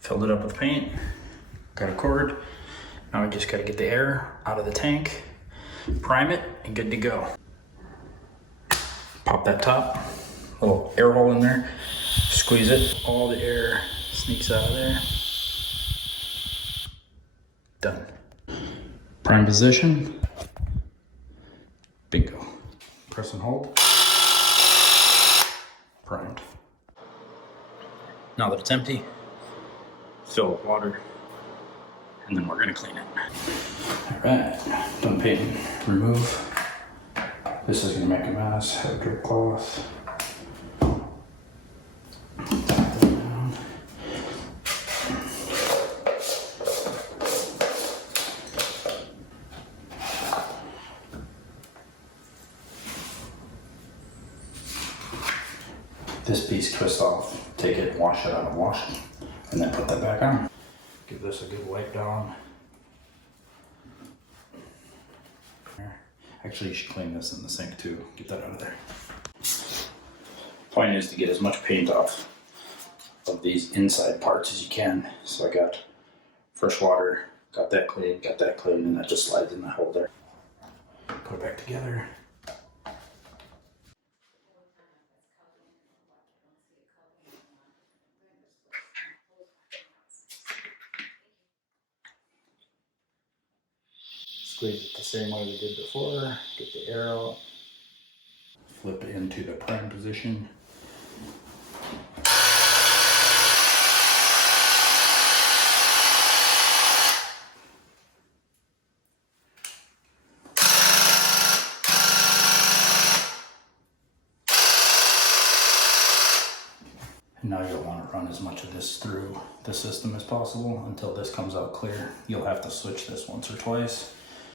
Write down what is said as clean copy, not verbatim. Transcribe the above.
Filled it up with paint, got a cord. Now we just gotta get the air out of the tank, prime it, and good to go. Pop that top, little air hole in there, squeeze it, all the air sneaks out of there. Done. Prime position, bingo. Press and hold, primed. Now that it's empty, fill with water, and then we're gonna clean it. All right, done painting. Remove. This is gonna make a mess. Have a drip cloth. Tap that down. This piece twist off. Take it, wash it out of wash, and then put that back on. Give this a good wipe down. Actually, you should clean this in the sink too. Get that out of there. Point is to get as much paint off of these inside parts as you can. So I got fresh water, got that clean, and that just slides in the hole there. Put it back together. Squeeze it the same way we did before, get the air out, flip it into the prime position. And now you'll want to run as much of this through the system as possible until this comes out clear. You'll have to switch this once or twice.